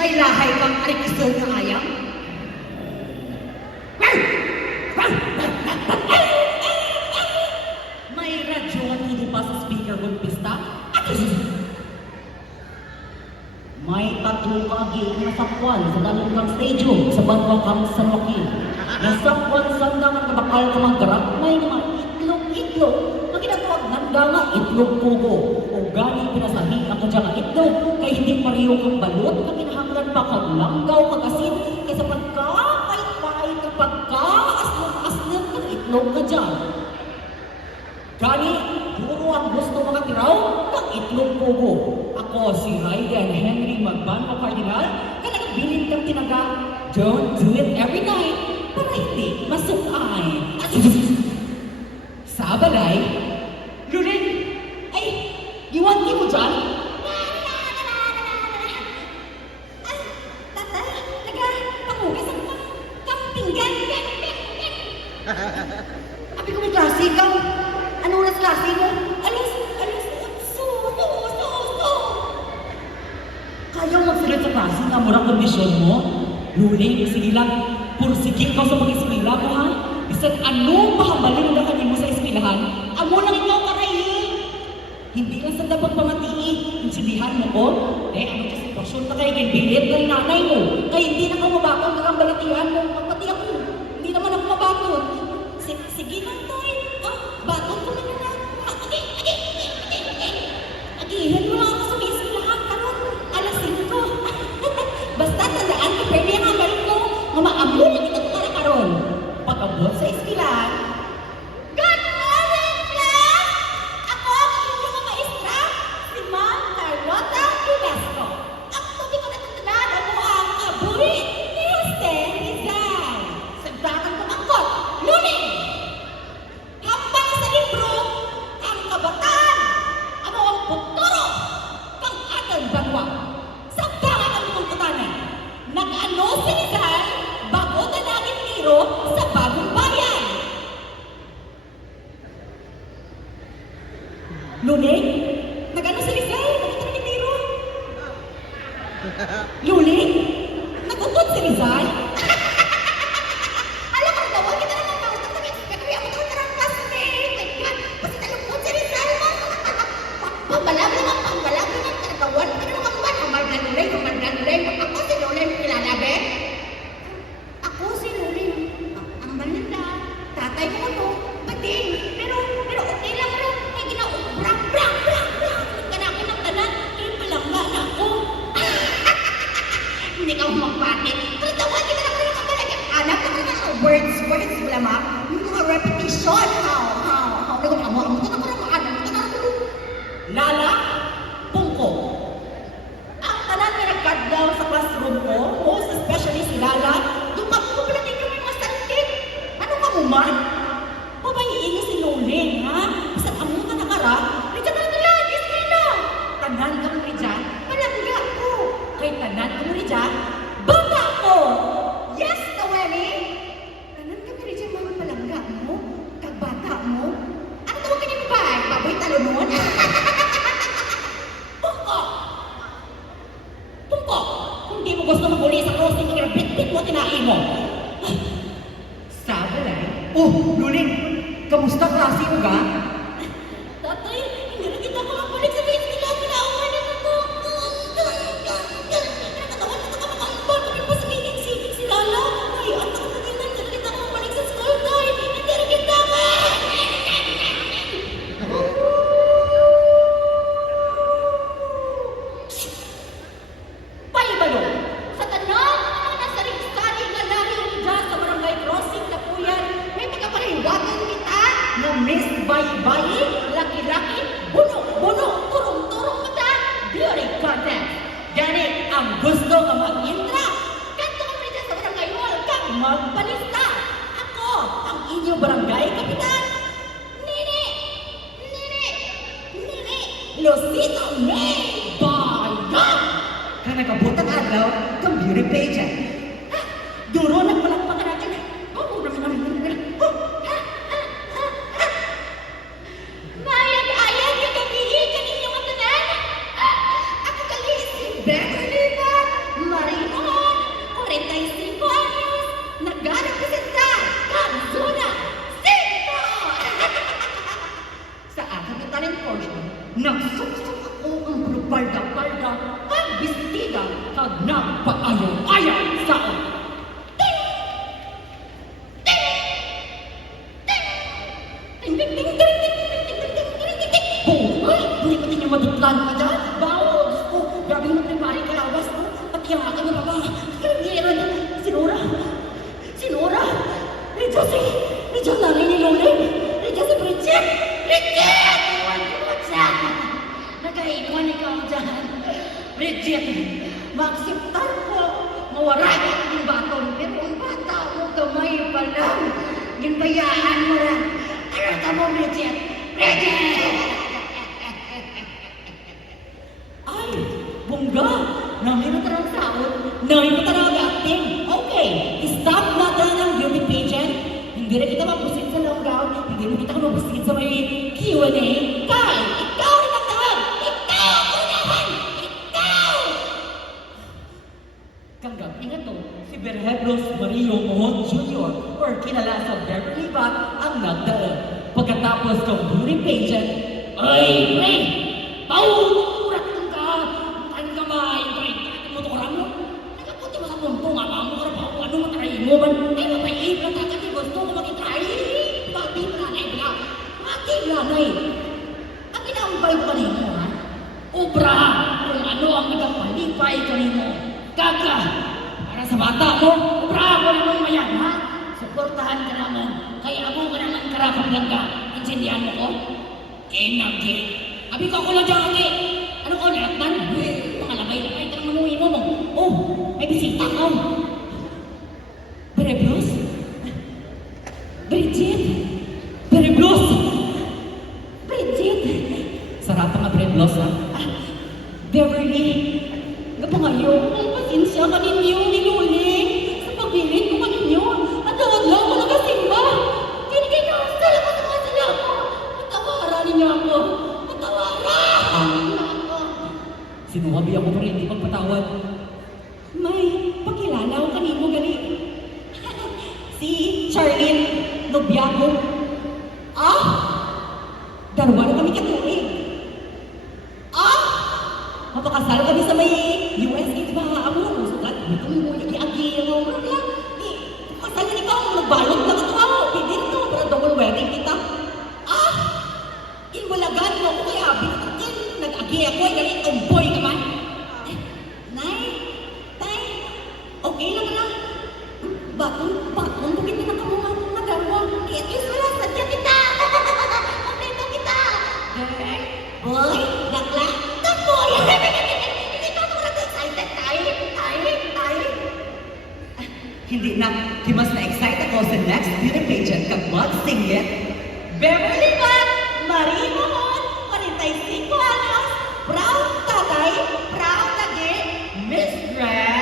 May lahay kang arikisol na ayam? May radyo at hindi pa sa speaker kong pista? May tatlong agi na sakwan sa Dalungang Stadium sa Banwang Camp San Joaquin. Nasakwan sa mga kabakal ka mga garap, may mga itlog-itlog na ginatawag nanda nga itlog pugo. O gani pinasahi ako dyan nga itlog, kay hindi pariyo kang balot, na kinahanglan pa kang langgaw kang asin, kay sa pagkapait-pait ng pagka-aslong-aslong ng itlog ka dyan. Gani, puro ang gusto mga tiraw ng itlog pugo. Ako si Raiden Henry Magbanco Cardinal, kaya nagbilin kang tinaga, don't do it every night, para hindi masukay. Sa balay, Lurin, ay, iwanti mo dyan? Tatay, nagpahugas ang pinggan. Sabi ko may klase ikaw. Ano oras klase mo? Alas, so. Kaya magsulat sa klase nga murang kondisyon mo? Luling, sige lang, pursigit ka sa mag-eskwela mo ha? Bisan anong mahambalin na kanimo sa eskwelahan, amo lang ikaw karayin. Hindi lang sa dapat pamatiin, insindihan mo ko, ano sa sitwasyon ka kayo bilit ng nanay mo, kaya hindi na ka mabakang kakambalatihan mo, pagpati ako, hindi naman ako mabaton. Sige lang, Toy. Baton ko na na. Agihan mo lang ako sa may eskwelahan karon. Alas 5. Basta tandaan ko, pwede ang balik ko. Mamaamu na kita para karon. Pag-abot sa eskwelahan, Good morning, class! Ako ang inyong maestra, si Ma'am Carlota Velasco. Ang tubi ko natutulad ako ang kaburi ni Jose Rizal. Sagdakan ko mangkot, luning! Hambang sa libro, ang kabataan, ano ang puturo, kang atang bagwa. Sagdakan ang mong kutanan. Nag-ano si Rizal, bago ka naging tiro sa bagong bayan. Luling? Nag-ano si Rizal? Nakita na ni Tiro? Luling? Nag-utot si Rizal? Alam ko, tawag kita naman mga utang na kaya ako tawag karang classmate. My God, basta nalungkot si Rizal mo. Pambalag naman, karagawan. Pero naman ba, kamargan-ulay. Ako si Luling, kilala, be? Ako si Luling. Ang balanda. Tatay mo ano? Bading. Pero okay lang rin. May ginaubrang. Kanako ng tanan. Pero palangga na ako. Hindi ka umapati. Pero tawag kita naman ng kabalagay. Anak, ito na mga words. Wala ma. Yung mga repetition. How. Amo. Ito na ko ng anak. Ito na ko. Lala, Pungko. Ang tanan na nagkadlaw sa classroom ko, most especially si Lala, yung pagkukuplatin yung mga saltik. Ano ka mo man? O ba iingi si Luling, ha? Sa amo ka nakara, Richard na nila, yes ka na. Tanan ka mo Richard, palangga ko. Kay tanan ka mo Richard, bata ko. Yes, Taweli. Tanan ka mo Richard, mga palangga mo, kagbata mo. Ano tawag ka niyo ba? Baboy talunod? Pungko, kung di mo gusto maghuli sa crossing, kaya bit-bit mo tinahin mo. Sa balay. Oh, Luling, kamusta klase mo ga? Tatay, hindi na kita makabalik sa bait nila. Pinauman na ito. Nakatawan na ka makambal. Kami po sabihin si Lala. Ay, ang nakatagilan. Hindi na kita makabalik sa school, Tay. Hindi na kita Palibalo, sa tanan mga nasa ring-study nga lahi dyan sa barangay crossing na puyan, may pagkapaliwagan kita na Miss Bayi-Bayi, laki-laki, buno, turong-turong kita, beauty contest. Ganit ang gusto nga mag-intra. Kanto ka rin dyan sa barangay hall, kang magpalista. Ako, ang inyong barangay kapitan, Nini, Lucito May Bayan. Ka nagabutang adlaw, kang beauty pageant. Duro nagpalakpak ka natin. Oo, naman. Mayag-ayag yung gabihin kaninyo ang tanan. Ako kali si Beverly ba? Maria nagsuksok ako ang prubalda-balda at bestida kag nagpaayaw-ayaw saon. Ting, ting, ting, ting, ting, ting, ting, ting, ting, ting, ting, ting. Ay, hindi ko ninyo madutlan ka dyan. Baos ko, grabe mo primary kalawas ko. At iyakan niyo pa ba? Kailangan, sinura. Sinura. Ridyo si nanay ni Lolen. Ridyo si Bridget. Bridget! Iwan ko dyan. Nagkainuan ikaw dyan. Bridget, maksiptan ko. Mawaray yung baton. Pero ang bata mo gamay pa lang. Ginbayaan mo lang. Ano ka mo, Bridget? Bridget! Ay, bongga! Namin na tarang saon, namin na tarang acting. Okay, stop natin ang beauty pageant. Hindi na kita mapusin sa long gown, hindi na kita mapusin sa may Q&A. Kay, ikaw rin ang tawag! Ikaw! Unahan! Ikaw! Kanggabi nga to, si Berhebros Mario Mohon Jr. or kilala sa Beverly Bat ang nagdaan. Pagkatapos ng beauty pageant, ay, pre! Paurat lang ka! Ang kamay, pre! Ang mo to karamo? Nakapunti mo sa punto nga, mamo ka pa ano mo tayo mo man? Ay, mapaiib lang kakati, gusto ko makitay! Pati nanay bla! Pati nanay! Ang ginambay ko kanino, ha? Obra! Kung ano ang nagapalipay kanino! Kaga! Para sa bata mo, obra ko naman mayan, ha? Suportahan ka naman. Kaya ako ka naman karakap lang ka. Intindihan mo ko? Kinagi. Abi ko lang dyan, ate. Ano ko, naraktan? Mga lamay-lamay ka naman uwi mo. Oh, may bisita ka. Bereblos? Bridget? Bereblos? Bridget? Sarap nga Bereblos, ha? Beverly? Napangayo, ang pasensya ka ninyo, niluling. Sa pagbilit ko ka ninyo. At tawag-law ko lang kasimba. Kinigay na ang sala ko sa mga sila ko. Patawaran ninyo ako. Patawaran! Sinuhabi ako pa rin, hindi magpatawad. May pakilala ko kanino gali. Si Charlene Nobiago. Ah! Darwa na kami katuig. Ah! Mapakasal kami sa may USA, di ba? Amo, sugat, hindi kami mo nag-i-agi mo. Kasal na ikaw, magbalot na ito ako. Pidin to, para double wedding kita. Ah! Inwalagan mo ako kaya binatin. Nag-agi ako, ay galit, tomboy ka man. Nay, tay, okay lang na. Baton, bukit na ka mga nadarwa. At least wala, sadya kita. Okay na kita. Girl, boy, dakla, tomboy. Hindi ka ako excited, tayo. Hindi na, kimas na excite ako sa next beauty pageant kag mag-singit. Beverly Bat, Marie Mohon, 45 anyos, proud tatay, proud lagi, Mistress